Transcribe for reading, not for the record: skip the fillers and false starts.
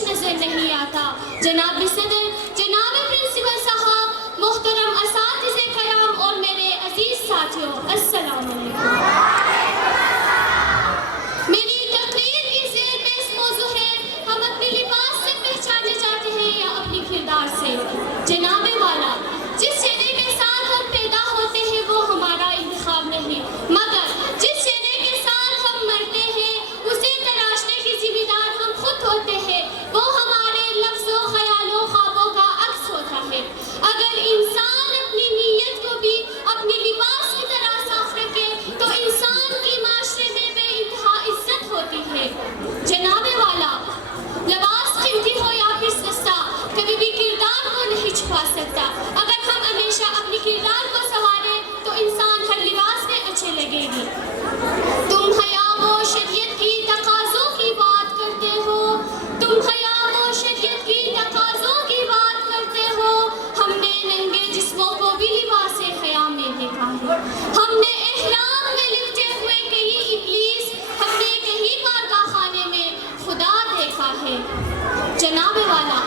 کچھ نظر نہیں آتا۔ جناب صدر، جناب پرنسپل صاحب، محترم اساتذہ کرام اور میرے عزیز ساتھیوں، السلام علیکم۔ میری تقریر کی زیر میں اس موضوع ہے، ہم اپنے لباس سے پہچانے جاتے ہیں یا اپنی کردار سے؟ جناب والا، جس چہرے کے ساتھ ہم پیدا ہوتے ہیں وہ ہمارا انتخاب نہیں، مگر جس چہرے کے ساتھ ہم مرتے ہیں اسے تراشنے کی ذمہ دار ہم خود ہوتے ہیں، وہ ہمارے لفظوں، خیالوں، خوابوں کا عکس ہوتا ہے۔ اگر انسان اپنی نیت کو بھی اپنے لباس کی طرح صاف رکھے تو انسان کی معاشرے میں بے انتہا عزت ہوتی ہے۔ جناب والا، لباس قیمتی ہو یا پھر سستا، کبھی بھی کردار کو نہیں چھپا سکتا۔ اگر ہم ہمیشہ اپنی کردار کو سنواریں تو انسان ہر لباس میں اچھے لگے گی۔ تم حیا و شریعت کی تقاضوں کی بات کرتے ہو، تم حیا و شریعت کی تقاضوں کی بات کرتے ہو، ہم نے ننگے جسموں کو بھی لباس حیا میں دیکھا ہے۔ ہم نے احرام میں لپٹے ہوئے کہیں ابلیس، ہم نے کہیں بارگاہ خانے میں خدا دیکھا ہے۔ جناب والا،